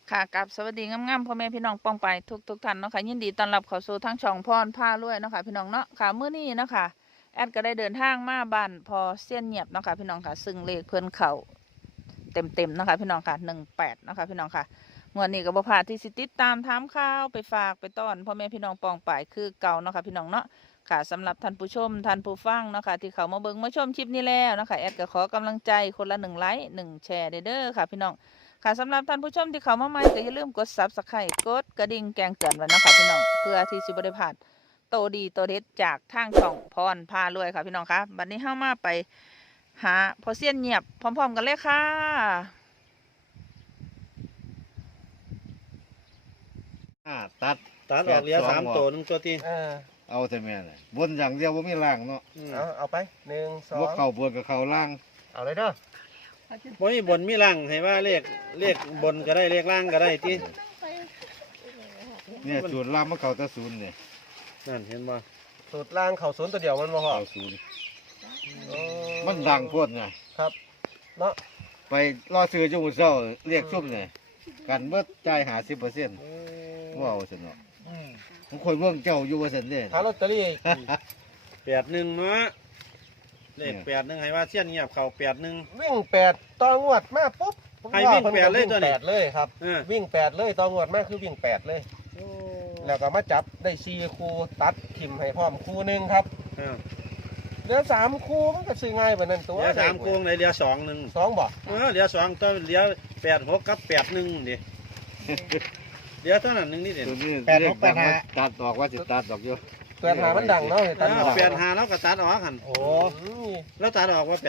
ค่ะกับสวัสดีงามๆพ่อแม่พี่น้องป้องไปทุกท่านเนาะค่ะยินดีต้อนรับเข้าสู่ทั้งช่องพรผ้ารวยเนาะค่ะพี่น้องเนาะค่ะมื้อนี้เนาะค่ะแอดก็ได้เดินทางมาบ้านพอเสี้ยนเงียบเนาะค่ะพี่น้องค่ะซึ่งเลขเพิ่นเข้าเต็มเนาะค่ะพี่น้องค่ะ18เนาะค่ะพี่น้องค่ะงวดนี้ก็บ่พลาดที่สิติดตามถามข่าวไปฝากไปต้อนพ่อแม่พี่น้องป้องไปคือเก่าเนาะค่ะพี่น้องเนาะค่ะสำหรับท่านผู้ชมท่านผู้ฟังเนาะค่ะที่เขามาเบิ่งมาชมคลิปนี้แล้วเนาะค่ะแอดก็ขอกำลังใจคนละ1 ไลค์1 แชร์เด้อค่ะพี่น้อง ค่ะสำหรับท่านผู้ชมที่เข้ามาใหม่ก็อย่าลืมกด Subscribe กดกระดิ่งแจ้งเตือนไว้นะคะพี่น้องเพื่อที่สิบ่ได้พลาดโตดีโตเด็ดจากทางช่องพรพารวยค่ะพี่น้องคะบัดนี้เฮามาไปหาพอเซียนเงียบพร้อมๆกันเลยค่ะตัดตัดออกเหลือสามตัวหนึงตัวที่เอาแต่แม่เลยบนอย่างเดียวว่ามีล่างเนาะเอาไปหนึ่งสอว่าง เข่าบนกับเข่าล่างเอาเลยเด้อบ่มีบนมีล่างให้ว่าเลขบนก็ได้เลขล่างก็ได้ที่เนี่ยสูตรล่างมันเข่าแตะศูนย์เนี่ยนั่นเห็นบ่สูตรล่างเข่าศูนย์ตัวเดียวมันบ่พอเข่าศูนย์มันดังโพดไงครับเนาะไปรอซื้อจุ่มเศร้าเรียกซุ่มเนี่ยกันเมื่อจ่าย50%ว่าเอาสนเนาะผมคอยเบิ่งเจ้าอยู่ว่าสันเด้หาลอตเตอรี่ 81เนาะเลข81ให้ว่าเสี้ยนเงียบเข้า81 วิ่งแปดต่องวดมาปุ๊บให้วิ่งแปดเลยตัวนี้แปดเลยครับเออวิ่งแปดเลยต่องวดมาคือวิ่งแปดเลย แล้วก็มาจับได้สี่คู่ตัดทิมให้พร้อมคู่หนึ่งครับอ้าวเหลือสามคู่มันก็ซื้อง่ายกว่านั้นตัวเหลือ3โค้งเลยเหลือ2นึงสองบ่เหลือ2ตัวเหลือ86กับ81ดิเหลือเท่านั้นนึงนี่เด่นตัวนี้เรียกดังว่าตัดออกว่าสิตัดออกอยู่เกิดหามันดังเนาะให้ตัด 85แล้วก็ตัดออกหั่นโอ้แล้วตัดออกว่า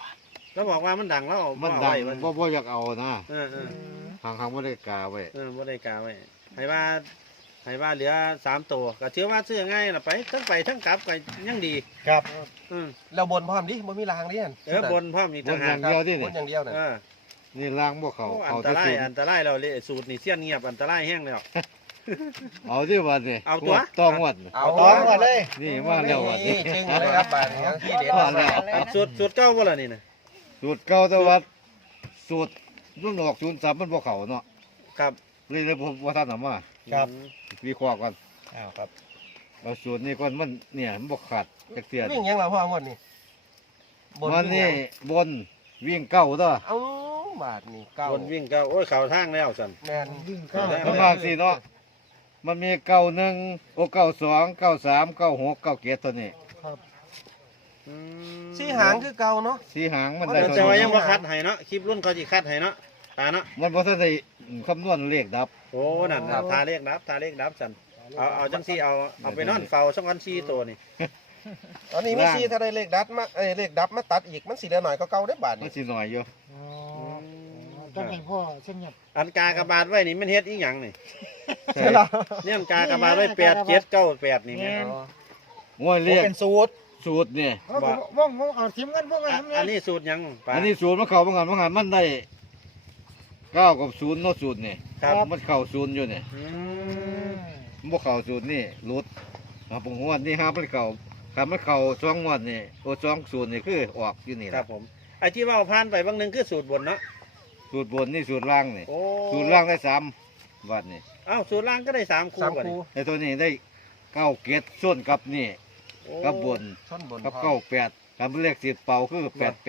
85แล้วบอกว่ามันดังแล้วเอามันเอาดังไว้มันบ่อยากเอานะเออทางบ่ได้กาไว้บ่ได้กาไว้ให้ว่าเหลือ3ตัวก็ถือว่าซื้อง่ายล่ะไปทั้งกลับก็ยังดีครับอืมเราบนพร้อมดิมันมีรางดิบนพร้อมอีกบต่าน งอหาย่าก งเดียวที่บนี่นอย่างเดียวน่ะนี่ล่างบ่เข่าโอ้อัเข่านตแตะราศูยนย์อันตรายเราเลยสูตรนี่เสี้ยนเงียบอันตรายแห้งแล้วเอาที่วันนี่เอาตัวต้องวัดเอาตัวก่อนเลยนี่มาแล้ววันนี้จึงเลยครับบาทนี้ที่เด็ดมาแล้วสูตรเก่าบ่ล่ะนี่นะสูตรเก่าแต่ว่าสูตรรุ่นออกศูนย์สามมันบ่เข้าเนาะครับเลยผมว่าท่านเอามาครับวิเคราะห์กันอ้าวครับเอาสูตรนี้ก่อนมันเนี่ยมันบ่ขาดจักเสียวิ่งยังเราพ่องวดนี่วันนี้บนวิ่งเก้าเด้อเอาบาทนี่เก้าบนวิ่งเก่าโอ้ยเข้าทางแล้วซั่นแมนวิ่งเก้าประมาณสี่เนาะมันมีเก้าหนึ่งโอเก้าสองเก้าสามเก้าหกเก้าเกียรตัวนี้อืมสี่หางคือเก่าเนาะสีหางมันได้แต่เท่าว่านี้ยังบ่คัดให้เนาะคลิปรุ่นเขาสิคัดให้เนาะตาเนาะมันบ่ทันได้คำนวณเลขดับโอ้นั่นน่ะทาเลขดับซั่นเอาจังซี่เอาไปนอนเฝ้าสักวัน4ตัวนี่ตอนนี้มีสี่ถ้าได้เลขดับมาเลขดับมาตัดอีกมันสีเหลือหน่อยก็เก่าได้บาทมันนี่สิหน่อยอยู่ต้องให้พ่อเส้นหยับอันกากบาทไว้นี่มันเฮ็ดอีหยังนี่ใช่เนี่ยมันกากบาทไว้8 7 9 8นี่แม่งวยเลขเป็นสูตรสูตรเนี่ยว่องเอาทีมกันพวกกันทำไงอันนี้สูตรหยังป้าอันนี้สูตรมันเข้าบางอันมันได้เก้ากับศูนย์เนาะสูตรนี่ครับมันเข้าศูนย์อยู่เนี่ยอืมมันบ่เข้าสูตรนี่หลุดมาปงงวดนี่ห้ามันเข้าคันมันเข้าสองงวดนี่โอ้สองศูนย์นี่คือออกอยู่นี่ครัล่ะบผมไอ้ที่ว่าเอาผ่านไปบางหนึงคือสูตรบนเนาะสูตรบนนี่สูตรล่างนี่โอ้สูตรล่างได้3บาทนี่อ้าวสูตรล่างก็ได้3คู่สามบัดคูนี้ไอ้ตัวนี้ได้เก้าเกตส่วนกับนี่โอ้กับบนส้นบนกับเก้าแปดคันเป็นเลขสิบเป่าคือ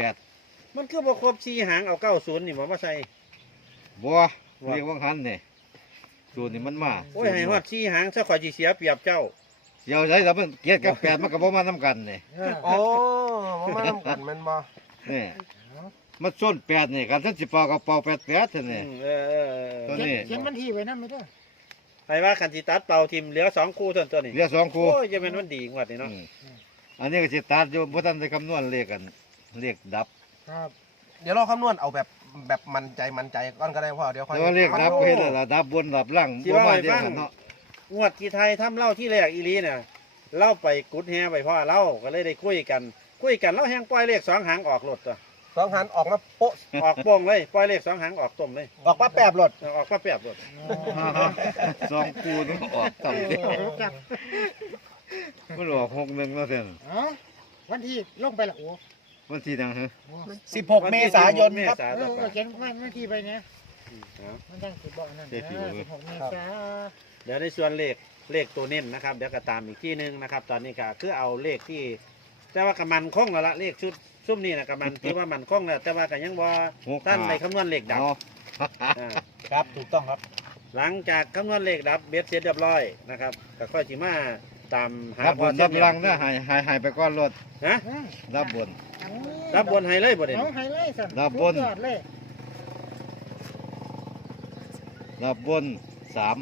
88 มันคือบ่ครบ4หางเอา90นี่บ่มาใส่บัวเรียกว่าหันนี่สูตรนี่มันมาโอ้ยให้ฮอด4หางซะข่อยสิเสียเปรียบเจ้าเดี๋ยวใช้แล้วมันเกตกับ8มันก็บ่มานํกันนี่โอ้มาทำกันแมันบ่นี่มันส่วน8นี่กันทั้งสิเป่ากับเป่า88ซั่นอืนี่มตัวนี้เขียนบันทีไว้นั่นไม่ได้ให้ว่าคันสิตัดเป่าทิมเหลือ2คู่เท่านั้นตัวนี้เหลือ2คู่โอ้ยจะเป็นมันดีงวดนี่เนาะอันนี้ก็สิตัดอยู่บ่ทันได้คำนวณเลขกันเลขดับครับเดี๋ยวเราคำนวณเอาแบบมั่นใจก่อนก็ได้พ่อเดี๋ยวค่อยแต่ว่าเลขดับก็เฮ็ดแล้วล่ะดับบนดับล่างบ่มาเดียวกันเนาะงวดที่ไทยทำเล่าที่แรกอีหลีเนี่ยเล่าไปกุดแฮไปพ่อเล่าก็เลยได้คุยกันเล่าแห้งปล่อยเลข2หางออกรถตัวสองหันออกมาโป๊ะออกโป่งเลยปล่อยเลข2หางออกต้มเลยออกมาแปบรถออกมาแป๊บรถสองคู่นึงออกต่ำเดียวมันออก61แล้วเท่านั้นอ๋อวันที่ลงไปละโอ้วันที่นังฮะ 16 เมษายนครับเมษาเอต่ออไปเขียนวันที่ไปเนี่ยเอามันยังสิบ่นั่นเจ็ดสิบ 16 เมษาเดี๋ยวในส่วนเลขตัวเน้นนะครับเดี๋ยวก็ตามอีกที่หนึงนะครับ ตอนนี้ก็คือเอาเลขที่แต่ว่ากำมันคงแล้วละเลขชุดซุ่มนี่นะกำมันที่ว่ามันคงแล้วแต่ว่าก็ยังบ่ท่านในคำนวณเลขดับเอาอ่าครับถูกต้องครับหลังจากคำนวณเลขดับเบ็ดเสร็จเรียบร้อยนะครับก็ค่อยสิมาตามหารับบนเส้รันบเนี่ยลังเนี่ยหายไปก้อนรถนะอืมรับบนรับบนให้เลยบ่เด่นเอาให้เลยสั่นรับบนสุดยอดเลยรับบนสาม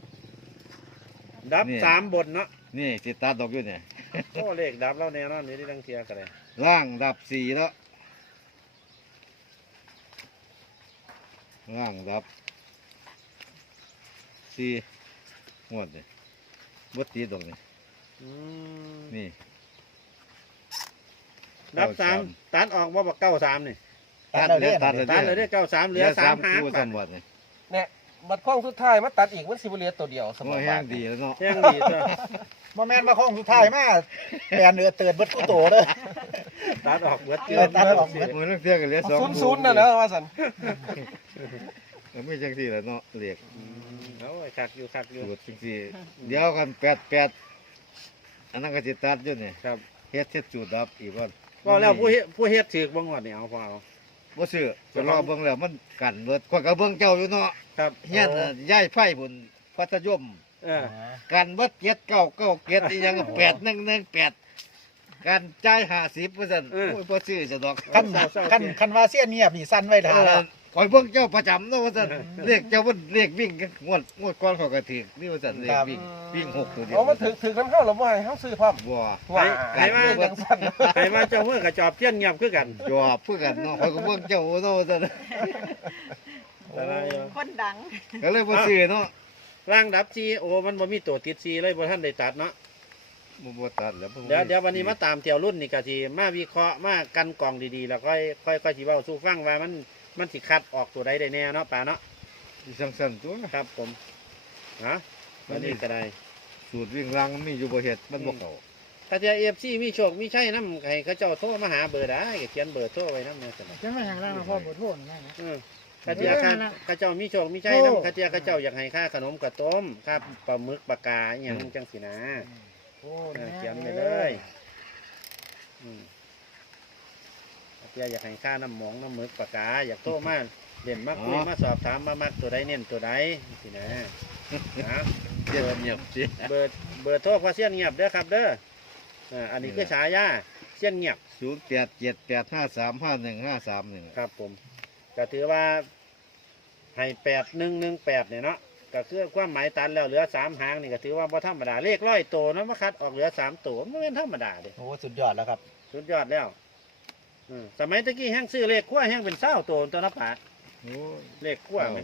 ดับนี่สามบนเนาะนี่สิตาดอกอยู่เนี่ยโอ้เลขดับแล้วแน่นอนนี่ที่ตั้งเทียกันเลยล่างดับสี่แล้วล่างดับสี่งวดเนี่ยบดตีตรงนี้อืมนี่ดับสามเก้าสามตัดออกว่าบอกเก้าสามนี่ตัดเลยตัดเลยตัดเลยได้เก้าสามเหลือสามหางคู่บาทสามวัดเนี่ยเนี่ยบัดข้องสุดท้ายมาตัดอีกมันสิบเหลือตัวเดียวสมโอ้องยแห้งดีแล้วเนาะแท่งดีตัวบ่แม่นมาของสุดท้ายมาแปลนเดือเตือนเบิดกู้โตเด้อตัดออกเบิดเออตัดออกเบิดโอ้ยนักเที่ยวกันเหลือสองศูนย์นะนะว่าสันไม่จังสี่แล้วเนาะเหล็กโอ้ยคักอยู่คักอยู่สูตรจังสี่เดี๋ยวกันแปดอันนั้นก็จิตัดอยู่เนี่ยครับเฮ็ดสูตรดับอีกว่าก็แล้วผู้เฮ็ดถือบ่งวดนี่เอาพอเอาบ่ซื้อไปรอเบิ่งแล้วมันกันเบิดข้อยก็เบิ่งเจ้าอยู่เนาะครับเฮียนย้ายไฟบุญพัทยมเออกันเบิด799อีหยังก็8118การจ่าย50%โอ้ยบ่ซื้อซะดอกคันว่าเสี้ยนเงียบนี่สั้นไว้ท่าแล้วข่อยเบิ่งเจ้าประจำเนาะว่าซั่นเลขเจ้ามันเลขวิ่งงวดก่อนเขาก็ถูกนี่ว่าซั่นเลขวิ่ง6ตัวเดียวเอามาถึงน้ำเข้าหรือว่าให้เขาซื้อพร้อมบ่ว่าให้มาจังสั้นให้มาเจ้ามือกระจอบเทียนเงียบคือกันจอบเพื่อกันเนาะข่อยก็เบิ่งเจ้าเนาะว่าซั่นอะไรอยู่คนดังก็เลยบ่ซื้อเนาะร่างดับซีโอมันบ่มีตัวติดซีเลยบ่ท่านได้ตัดเนาะบ่ตัดแล้วเดี๋ยววันนี้มาตามเที่ยวรุ่นนี่ก็สิมาวิเคราะห์มากันกองดีๆแล้วค่อยสิเว้าสู่ฟังว่ามันสิคัดออกตัวใดได้แน่เนาะป่าเนาะสั่นๆตัวครับผมฮะวันนี้ก็ได้สูตรวิ่งรังมีอยู่บ่เฮ็ดมันบ่เข้าถ้าเทียเอฟซีมีโชคมีชัยนำให้เขาเจ้าโทรมาหาเบอร์ได้ก็เขียนเบอร์โทรไว้นำเนี่ยซั่นน่ะจะไม่อย่างไรนะพ่อบ่โทษนะคาเทียข้าเจ้ามีโชคมีชัยนำคาเทียข้าเจ้าอยากให้ค่าขนมกับต้มค่าปลาหมึกปลากาอหย่างจังสินะโอ้เขียนไปเลยคาเทียอยากให้ค่าน้ำหมองน้ำหมึกปลากาอยากโทรมาเด่นมาคุยมาสอบถามมามักตัวใดเน้นตัวใดสินะนะเจ็บเงียบสิเบอร์โทรพอเสี้ยนเงียบเด้อครับเด้ออันนี้คือฉายาเสี้ยนเงียบ 0878535153 ครับผมก็ถือว่าให้8118เนี่ยเนาะก็คือความหมายตันแล้วเหลือ3 หางนี่ก็ถือว่าบ่ธรรมดาเลข100ตัวนะมาคัดออกเหลือ3ตัวมันเป็นธรรมดาเด้โอ้สุดยอดแล้วครับสุดยอดแล้วสมัยตะกี้แห้งซื้อเลขขั้วแห้งเป็น20ตัวตัวนะปะโอ้ยเลขขั้วไหม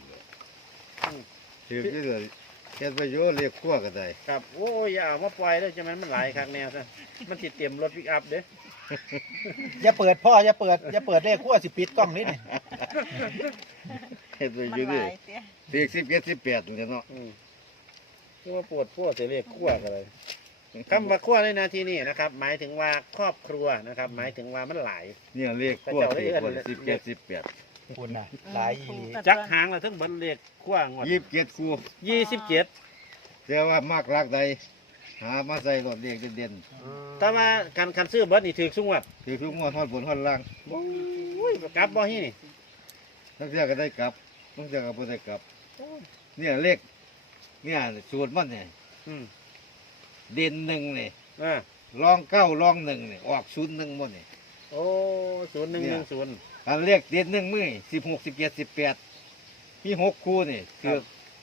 ถือที่เดือเฮ็ดไปอยู่เรียกขั้วก็ได้ครับโอ้ยอย่าเอามาปล่อยเลยจะมันหลายคักแนวซะมันสิเตรียมรถปิกอัพเด้อย่าเปิดพ่ออย่าเปิดเลขขั้วสิปิดกล้องนิดนี่เฮ็ดไปมันอยู่หดิลายเตี้ยเรียก17 18นี่เนาะคือว่าปวดพวกเสียเลขขั้วกันเลยคำว่าขั้วในนาทีนี้นะครับ หมายถึงว่าครอบครัวนะครับ หมายถึงว่ามันหลายเนี่ยเรียกขั้วถือคน17 คุณน่ะหลายอีหลีจักหางแล้วถึงบันเลขขั้วงวด 18 27คู่ 27 แต่ว่ามากรักใดหามาใส่รถเรียกเด่นแต่ว่าการซื้อเบิร์ดนี่ถือสุงวัดๆถือทุกงวดฮอดบนฮอดล่างอุ้ยกลับบ่ฮี่นี่ทั้งเทื่อก็ได้กลับบางเทื่อก็บ่ได้กลับเนี่ยเลขเนี่ยสูตรมันเนี่ยอืมเด่น1นี่อ่ารอง9รอง1นี่ออก01หมดนี่โอ้0110 อันเรียกเด่น1มื้อ16 17 18มี6คู่นี่คือ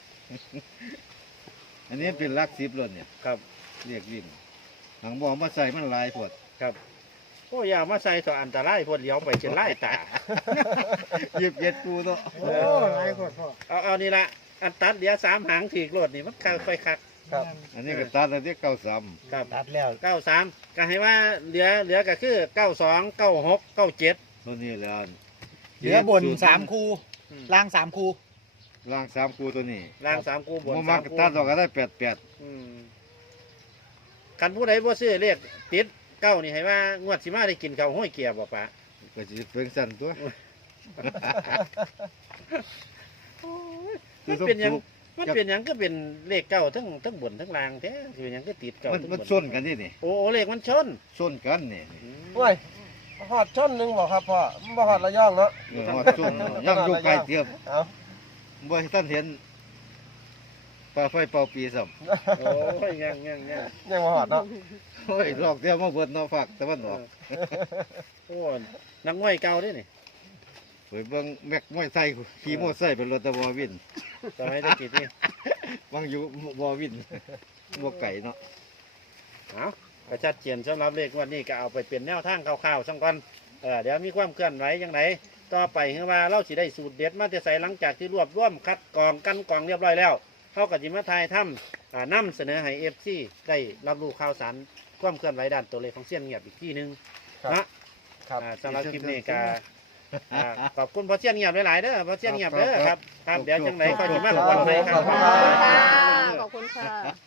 อันนี้เป็นหลัก10แล้วเนี่ยครับเรียกริมหางบอกมาใส่มันหลายพดครับโอ้ยามาใส่ต่ออันตรายพวดเลี้ยวไปจนไล่ตา 27คู่เนาะโอ้หลายคนพ่อเอานี่ละอันตัดเดี๋ยว3 หางถีกโลดนี่มันค่อยคักครับอันนี้ก็ตัดแล้วที่93 ครับตัดแล้ว 93ก็ให้ว่าเหลือก็คือ92 96 97 ตัวนี้แล้วเหลือบน3คู่ล่าง3คู่ล่าง3คู่ตัวนี้ล่าง3คู่บนบ่มัก 3คู่ตัดออกก็ได้88 คันผู้ใดบ่ซื้อเลขติดเก้านี่ให้ว่างวดสิมาได้กินข้าวห้อยเกียบ่ปะก็สิเป็นสั่นตัวมันเป็นหยังมันเป็นหยังก็เป็นเลขเก้าทั้งบนทั้งล่างแท้สิเป็นหยังก็ติดเก้ามันทั้งบมันนชนกันนี่นี่โอ้เลขมันชนชนกันนี่โอ้ยหอดชนหนึงบอกครับพ่อบ่หอดระย่องเนาะฮอดชนยังอยู่ไกลเทียบเอาบ่ให้ท่านเห็นปลาไฟเป่าปีซ้ำโอ้ยยังยังบ่หอดเนาะโอ้ยลอกเดียวมาเบิดเนาะฝากแต่วันออกโอ้นักมวยเก่าเด้วยนี่เฮ้ยเบิ่งแม็กมวยไซค์ขี่มอไซค์เป็นรถตะบอวินสมัยตะกี้นี่บางอยู่บอวินบ่ไก่เนาะเอากระชัดเจียนสำหรับเลขงวันนี้ก็เอาไปเปลี่ยนแนวทางคร่าวๆสักก่อนเดี๋ยวมีความเคลื่อนไหวยังไงต่อไปคือว่าเราสิได้สูตรเด็ดมาแต่ใส่หลังจากที่รวบรวมคัดกรองกันกรองเรียบร้อยแล้วเขากับจิมาทายถ้ำนำเสนอให้เอฟซีได้รับรู้ข่าวสารความเคลื่อนไหวด้านตัวเลขของเสี้ยนเงียบอีกที่หนึงครับนะครับ สำหรับคลิปนี้ก็ขอบคุณพอเสี้ยนเงียบหลายๆเด้อพอเสี้ยนเงียบเด้อครับเดี๋ยวจังไหนก็จะมาขอบคุณไหมครับขอบคุณค่ะ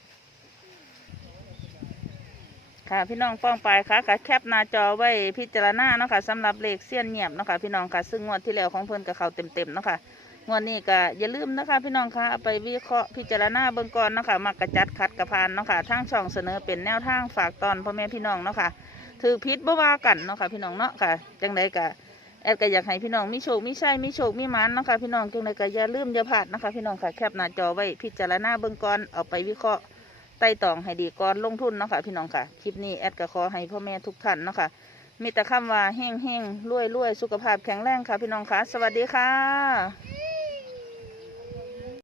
ค่ะพี่น้องป้องไปค่ะก็แคปหน้าจอไว้พิจารณาเนาะค่ะสำหรับเลขเสี้ยนเงียบเนาะค่ะพี่น้องค่ะซึ่งงวดที่แล้วของเพิ่นกับเขาเต็มๆเนาะค่ะงวดนี้ก็อย่าลืมนะคะพี่น้องค่ะเอาไปวิเคราะห์พิจารณาเบื้องก่อนเนาะค่ะมักกระจัดขัดกระพานเนาะค่ะทางช่องเสนอเป็นแนวทางฝากตอนพ่อแม่พี่น้องเนาะค่ะถือพิษบ่ว่ากันเนาะค่ะพี่น้องเนาะค่ะจังใดก็แอดก็อยากให้พี่น้องมีโชคมีชัยมีโชคมีหมันเนาะค่ะพี่น้องจังใดก็อย่าลืมอย่าพลาดนะคะพี่น้องค่ะแคปหน้าจอไว้พิจารณาเบื้องก่อนเอาไปวิเคราะห์ไต่ตองให้ดีก่อนลงทุนเนาะค่ะพี่น้องค่ะคลิปนี้แอดก็ขอให้พ่อแม่ทุกท่านเนาะค่ะมีแต่คำว่าเฮงเฮงรวยรวยสุขภาพแข็งแรงค่ะพี่น้องค่ะสวัสดีค่ะ